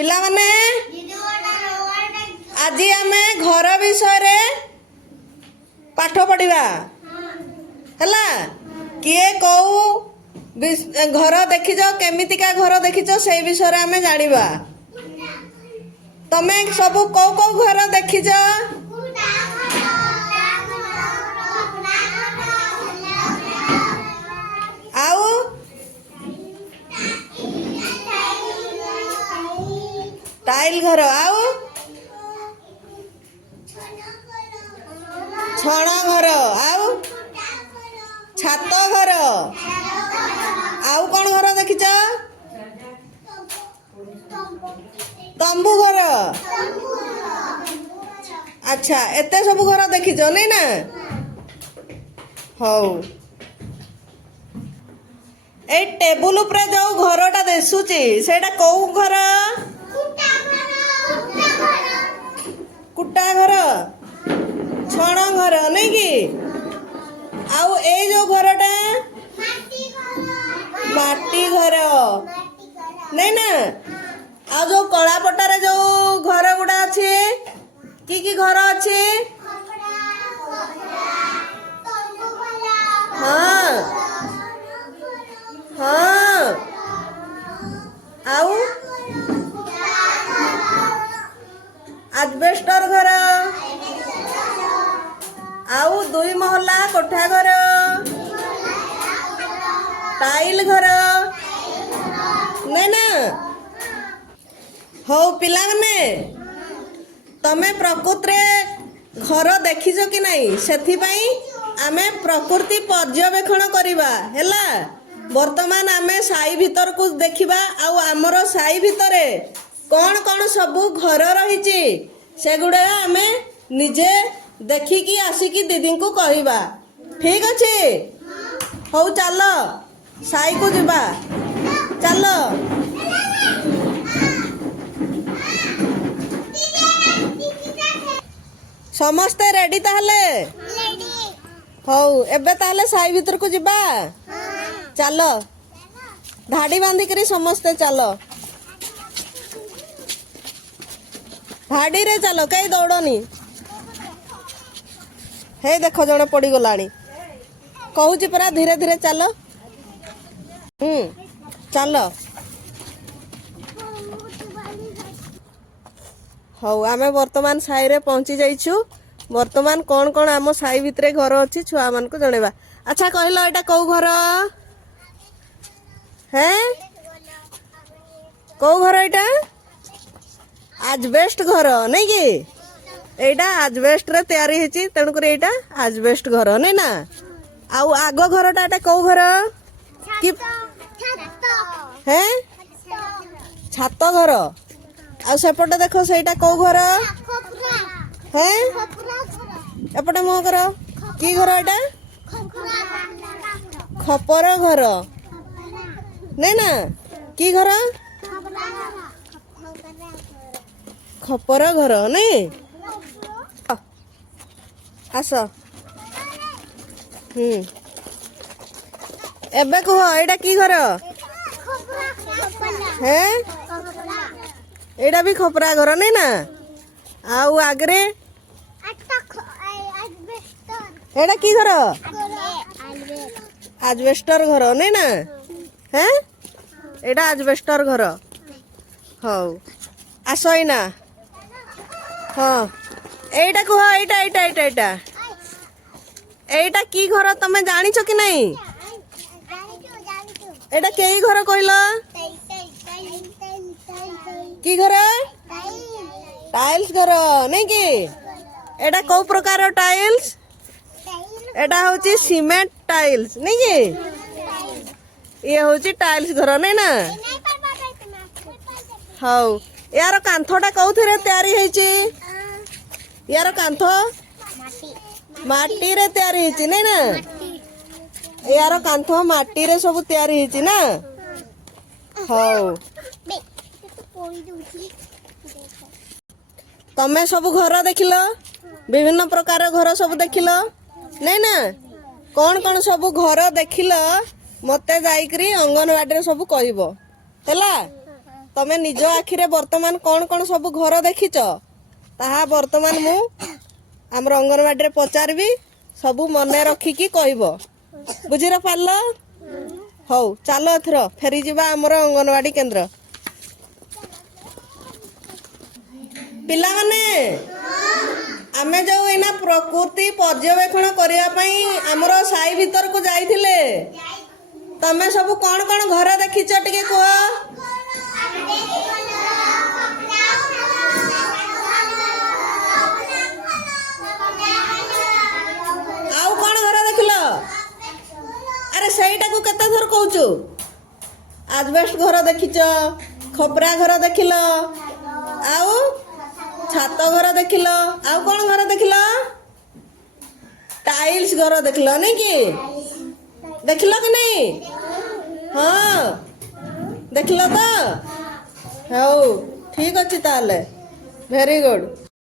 पिला माने आज आमे घर विषय पाठ पढ़ा है किए कौ घर देखिच केमितिका घर देखिच से विषय आमे जानिबा। तमे सब कौ कौ घर देखिच? आउ टाइल घर आउ छण घर आउ छात घर आउ कौन घर देखिच? तंबू घर। अच्छा एते सब घर देखिच नहीं ना? हौ ए टेबुल उपरे जो घरटा दिशुची सेटा कौ घर? कुटा घर छण घर नहीं कि? आउ ए जो घरटा माटी घर नहीं ना? आ जो कला पटारे जो घर गुड़ा अच्छे की घर अच्छे? हाँ हाँ आउ आजबेस्टर घर आउ दुई महला कोठा घर टाइल घर नहीं ना? हो पिला माने तमे प्रकृति घर देखिछ कि नहीं सेथि पई आमे प्रकृति पर्यवेक्षण करिबा हैला। वर्तमान आमे साई भीतर को देखिबा आउ हमरो साई भितरे कौन कौन सबू घर रही सेगुड़ा आमे निजे देखिकी आसिकी दीदी को कहवा। ठीक अच्छे हौ चल साई को जीवा चल। समस्ते रेडी ताहले? हौ एबे ताहले साई भीतर को जीवा चल धाड़ी बांधिकरी समस्ते चल धाड़ी रे चलो कहीं दौड़नी। हे देख जड़े पड़ी गलानी कहूची परा धीरे धीरे चल चल। हौ आमे वर्तमान साई रे पहुंची जाइछु। वर्तमान कौन कौन आम साई भितरे घर अच्छी छुआ मान को जणेबा। अच्छा कहलो एटा कौ घर है? कौ घर एटा? आजबेस्ट घर नहीं कि? एटा आजबेस्ट रे तैयारी हेची तेणु कर एटा आजबेस्ट घर नहीं ना? आउ आगो घरटा एटा कौ घर कि है? छात घर। आ सेपटे देखो सेटा कौ घर है? एपटे मुह कर कि घर एटा? खपर घर नहीं ना? कि घर? खपर घर नहीं? आस एबे कह एटा कि घर है? एटा भी खपरा घर नहीं ना? आउ आगरे एटा कि घर? आजबेस्टर घर नहीं ना? है एटा आजबेस्टर घर। हौ आस इना हाँ एटा कह एटा एटा एटा एटा एटा कि घर तमे जानिछ कि नहीं? एटा केई घर कहला? कि घर? टाइल्स घर नहीं कि? एटा कौ प्रकार टाइल्स? एटा होची सीमेंट टाइल्स नहीं कि? ये होची टाइल्स घर नहीं ना? हौ यार कांथटा कौथिरे तैयारी हेची? यार कांथ माटी रे तैयारी हेची नहीं ना? यार कांथ माटी रे सब तैयारी हेची ना? हौ तमे सब घर देखिल? विभिन्न प्रकार घर सब देखिल नहीं ना? कौन कौन सब घर देखिल मते जाइकरी अंगनवाड़ी रे सब कहबो हैला। ତମେ ନିଜ ଆଖିରେ ବର୍ତ୍ତମାନ କ'ଣ କ'ଣ ସବୁ ଘର ଦେଖିଛ ତାହା ବର୍ତ୍ତମାନ ମୁଁ ଆମର ଅଙ୍ଗନବାଡ଼ିରେ ପଚାରିବି, ସବୁ ମନେ ରଖିକି କହିବ। ବୁଝିର ପାରିଲ? ହଉ ଚାଲ ଏଥର ଫେରିଯିବା ଆମର ଅଙ୍ଗନବାଡ଼ି କେନ୍ଦ୍ର। ପିଲାମାନେ, ଆମେ ଯୋଉ ଏଇନା ପ୍ରକୃତି ପର୍ଯ୍ୟବେକ୍ଷଣ କରିବା ପାଇଁ ଆମର ସାହି ଭିତରକୁ ଯାଇଥିଲେ, ତମେ ସବୁ କ'ଣ କ'ଣ ଘର ଦେଖିଛ ଟିକେ କୁହ? ଆଉ କ'ଣ ଘର ଦେଖିଲ? ଆରେ ସେଇଟାକୁ କେତେ ଥର କହୁଛୁ? ଆଜବେଷ୍ଟ ଘର ଦେଖିଛ, ଖପରା ଘର ଦେଖିଲ, ଆଉ ଛାତ ଘର ଦେଖିଲ, ଆଉ କ'ଣ ଘର ଦେଖିଲ? ଟାଇଲ୍ସ ଘର ଦେଖିଲ ନାଇଁ କି? ଦେଖିଲ କି ନାଇଁ? ହଁ ଦେଖିଲ ତ? ହଉ ଠିକ୍ ଅଛି ତାହେଲେ, ଭେରି ଗୁଡ୍।